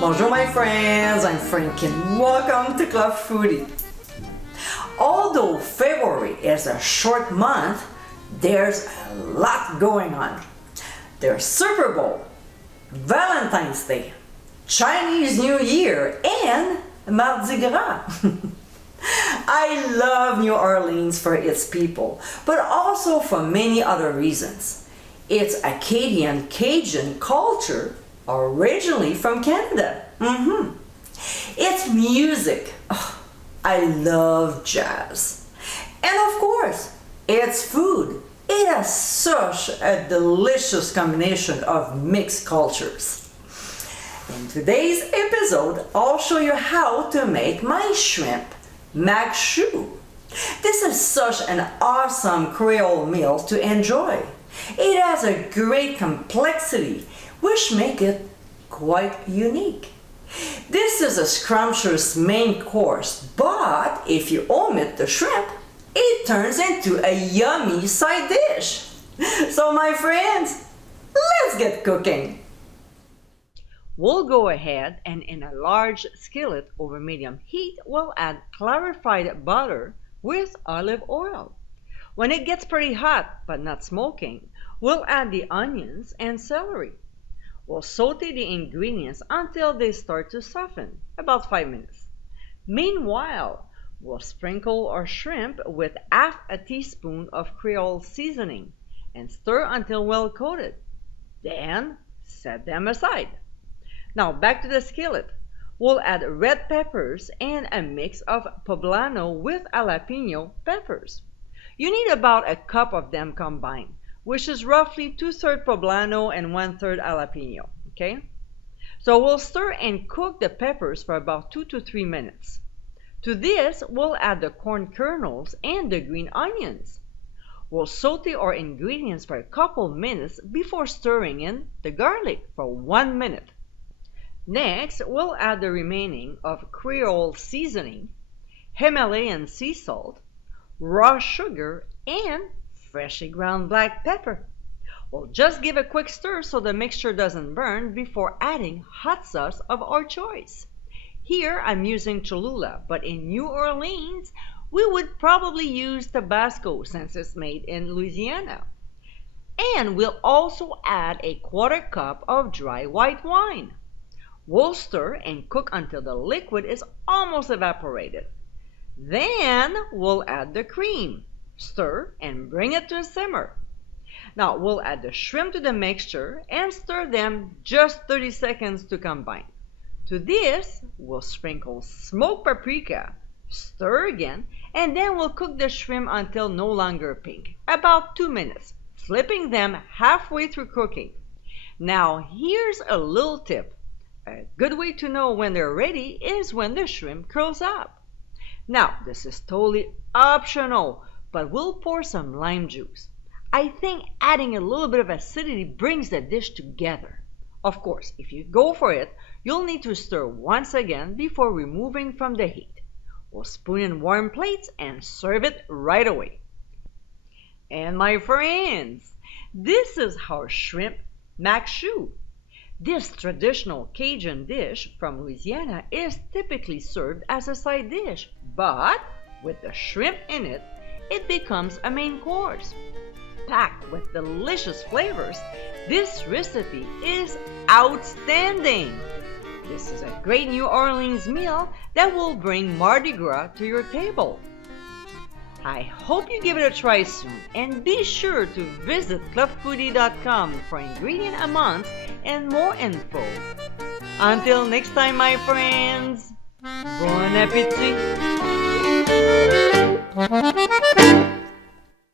Bonjour my friends, I'm Frank and welcome to Club Foodie. Although February is a short month, there's a lot going on. There's Super Bowl, Valentine's Day, Chinese New Year, and Mardi Gras. I love New Orleans for its people, but also for many other reasons. It's Acadian Cajun culture, originally from Canada. It's music. Oh, I love jazz. And of course, it's food. It has such a delicious combination of mixed cultures. In today's episode, I'll show you how to make my shrimp maque choux. This is such an awesome Creole meal to enjoy. It has a great complexity, which makes it quite unique. This is a scrumptious main course, but if you omit the shrimp, it turns into a yummy side dish. So my friends, let's get cooking. We'll go ahead and in a large skillet over medium heat, we'll add clarified butter with olive oil. When it gets pretty hot but not smoking, we'll add the onions and celery. We'll saute the ingredients until they start to soften, about 5 minutes. Meanwhile, we'll sprinkle our shrimp with half a teaspoon of Creole seasoning and stir until well coated. Then set them aside. Now back to the skillet. We'll add red peppers and a mix of poblano with jalapeno peppers. You need about a cup of them combined, which is roughly 2/3 poblano and 1/3 jalapeno, okay? So we'll stir and cook the peppers for about 2 to 3 minutes. To this, we'll add the corn kernels and the green onions. We'll saute our ingredients for a couple minutes before stirring in the garlic for 1 minute. Next, we'll add the remaining of Creole seasoning, Himalayan sea salt, raw sugar, and freshly ground black pepper. We'll just give a quick stir so the mixture doesn't burn before adding hot sauce of our choice. Here I'm using Cholula, but in New Orleans, we would probably use Tabasco since it's made in Louisiana. And we'll also add a 1/4 cup of dry white wine. We'll stir and cook until the liquid is almost evaporated. Then we'll add the cream, stir, and bring it to a simmer. Now we'll add the shrimp to the mixture and stir them just 30 seconds to combine. To this, we'll sprinkle smoked paprika, stir again, and then we'll cook the shrimp until no longer pink, about 2 minutes, flipping them halfway through cooking. Now here's a little tip. A good way to know when they're ready is when the shrimp curls up. Now, this is totally optional, but we'll pour some lime juice. I think adding a little bit of acidity brings the dish together. Of course, if you go for it, you'll need to stir once again before removing from the heat. We'll spoon in warm plates and serve it right away. And my friends, this is our shrimp maque choux. This traditional Cajun dish from Louisiana is typically served as a side dish, but with the shrimp in it, it becomes a main course. Packed with delicious flavors, this recipe is outstanding. This is a great New Orleans meal that will bring Mardi Gras to your table. I hope you give it a try soon, and be sure to visit clubfoodie.com for ingredient amounts and more info. Until next time, my friends, bon appétit!